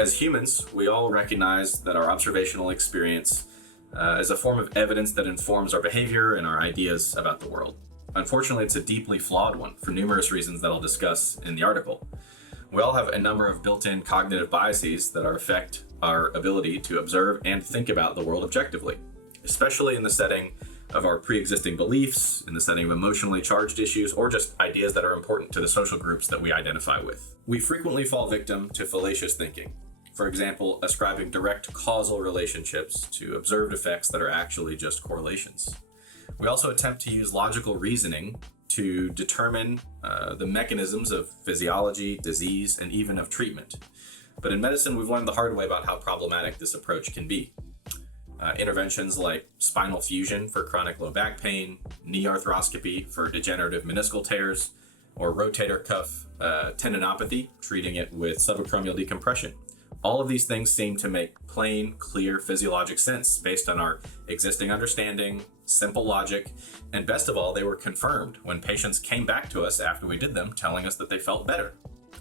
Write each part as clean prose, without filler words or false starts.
As humans, we all recognize that our observational experience is a form of evidence that informs our behavior and our ideas about the world. Unfortunately, it's a deeply flawed one for numerous reasons that I'll discuss in the article. We all have a number of built-in cognitive biases that affect our ability to observe and think about the world objectively, especially in the setting of our pre-existing beliefs, in the setting of emotionally charged issues, or just ideas that are important to the social groups that we identify with. We frequently fall victim to fallacious thinking. For example, ascribing direct causal relationships to observed effects that are actually just correlations. We also attempt to use logical reasoning to determine the mechanisms of physiology, disease, and even of treatment. But in medicine, we've learned the hard way about how problematic this approach can be. Interventions like spinal fusion for chronic low back pain, knee arthroscopy for degenerative meniscal tears, or rotator cuff tendinopathy, treating it with subacromial decompression. All of these things seem to make plain, clear physiologic sense based on our existing understanding, simple logic, and best of all, they were confirmed when patients came back to us after we did them, telling us that they felt better.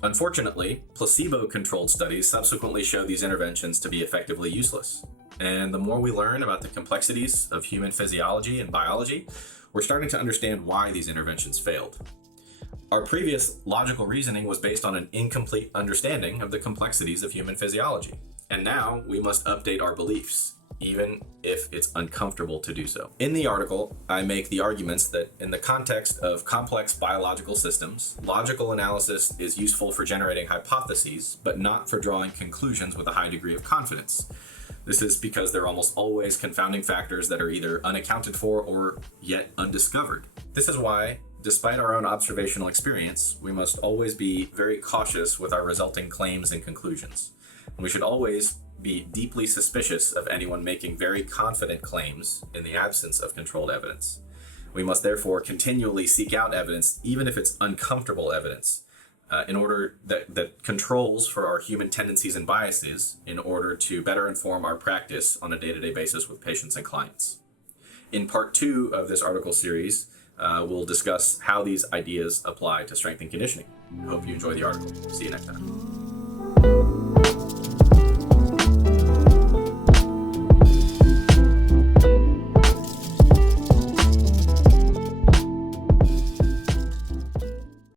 Unfortunately, placebo-controlled studies subsequently show these interventions to be effectively useless. And the more we learn about the complexities of human physiology and biology, we're starting to understand why these interventions failed. Our previous logical reasoning was based on an incomplete understanding of the complexities of human physiology. And now we must update our beliefs, even if it's uncomfortable to do so. In the article, I make the arguments that in the context of complex biological systems, logical analysis is useful for generating hypotheses, but not for drawing conclusions with a high degree of confidence. This is because there are almost always confounding factors that are either unaccounted for or yet undiscovered. This is why, despite our own observational experience, we must always be very cautious with our resulting claims and conclusions. And we should always be deeply suspicious of anyone making very confident claims in the absence of controlled evidence. We must therefore continually seek out evidence, even if it's uncomfortable evidence, in order that controls for our human tendencies and biases in order to better inform our practice on a day-to-day basis with patients and clients. In part 2 of this article series, we'll discuss how these ideas apply to strength and conditioning. I hope you enjoy the article. See you next time.